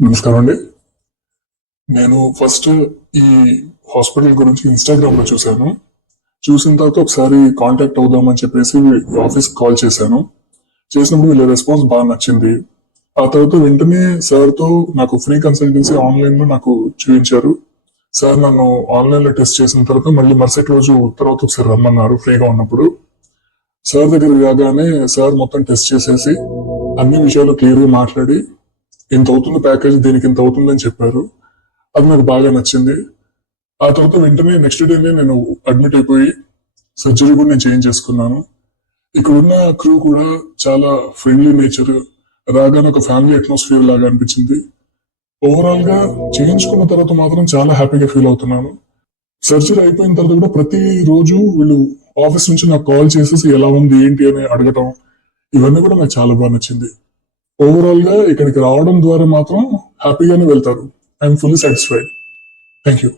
నమస్కారం అండి. నేను ఫస్ట్ ఈ హాస్పిటల్ గురించి ఇన్‌స్టాగ్రామ్‌లో చూసాను. చూసిన తర్వాత ఒకసారి కాంటాక్ట్ అవుదామని చెప్పేసి ఆఫీస్‌కి కాల్ చేశాను. చేసినప్పుడు వీళ్ళ రెస్పాన్స్ బాగా నచ్చింది. ఆ తర్వాత వెంటనే సార్‌తో నాకు ఫ్రీ కన్సల్టెన్సీ ఆన్‌లైన్‌లో నాకు చూయించారు. సార్ నన్ను ఆన్‌లైన్‌లో టెస్ట్ చేసిన తర్వాత మళ్ళీ మరుసటి రోజు తర్వాత ఒకసారి రమ్మన్నారు ఫ్రీగా ఉన్నప్పుడు. సార్ దగ్గరికి రాగానే సార్ మొత్తం టెస్ట్ చేసేసి అన్ని విషయాలు క్లియర్‌గా మాట్లాడి ఇంత అవుతుంది ప్యాకేజ్, దీనికి ఇంత అవుతుందని చెప్పారు. అది నాకు బాగా నచ్చింది. ఆ తర్వాత వెంటనే నెక్స్ట్ డేనే నేను అడ్మిట్ అయిపోయి సర్జరీ కూడా నేను చేయించేసుకున్నాను. ఇక్కడున్న క్రూ కూడా చాలా ఫ్రెండ్లీ నేచర్, రాగానే ఒక ఫ్యామిలీ అట్మాస్ఫియర్ లాగా అనిపించింది. ఓవరాల్ గా చేయించుకున్న తర్వాత మాత్రం చాలా హ్యాపీగా ఫీల్ అవుతున్నాను. సర్జరీ అయిపోయిన తర్వాత కూడా ప్రతి రోజు వీళ్ళు ఆఫీస్ నుంచి నాకు కాల్ చేసేసి ఎలా ఉంది ఏంటి అని అడగటం, ఇవన్నీ కూడా నాకు చాలా బాగా నచ్చింది. ఓవరాల్ గా ఇక్కడికి రావడం ద్వారా మాత్రం హ్యాపీగానే వెళ్తారు. I'm fully satisfied. Thank you.